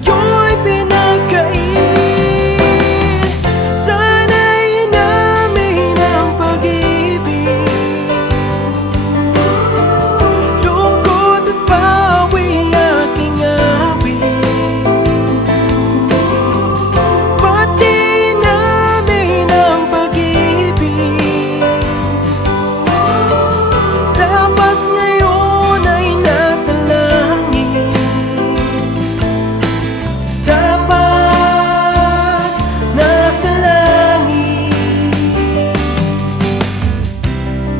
tayo'y pinagkait. Sana'y inamin ang pag-ibig, lungkot at pawi aking awit. Pati inamin ang pag-ibig, dapat ngayon ay nasa langit. Dapat nasa langit.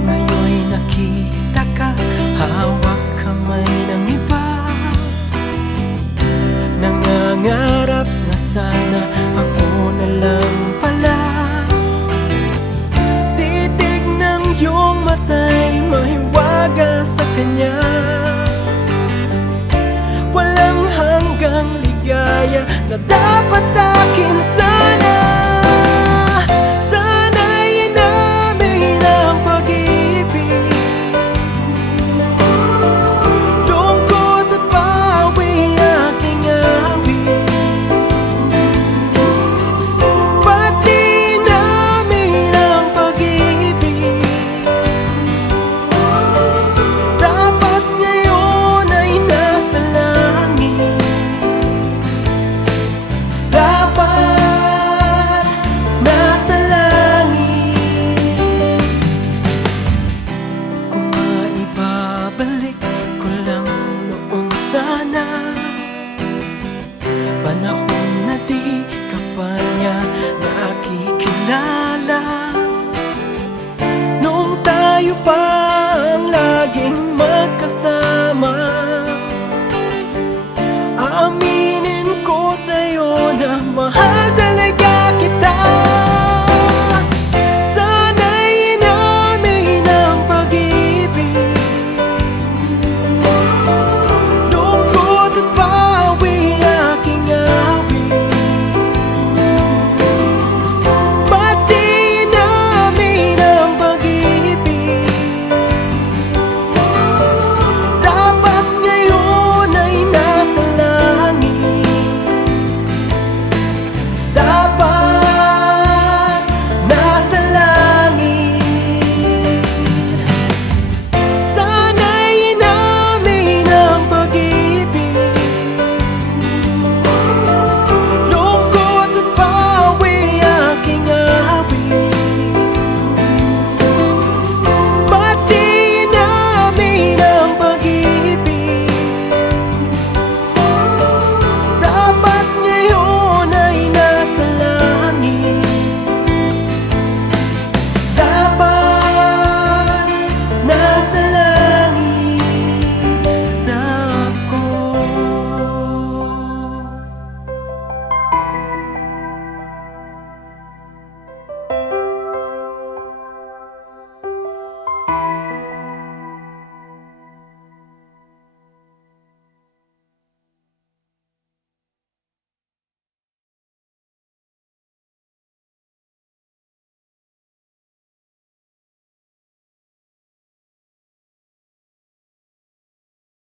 Ngayon'y nakita ka, hawak kamay ng iba, nangangarap na sana ako na lang pala. Titig ng iyong mata'y mahiwaga sa kanya, walang hanggang ligaya na dapat akin sa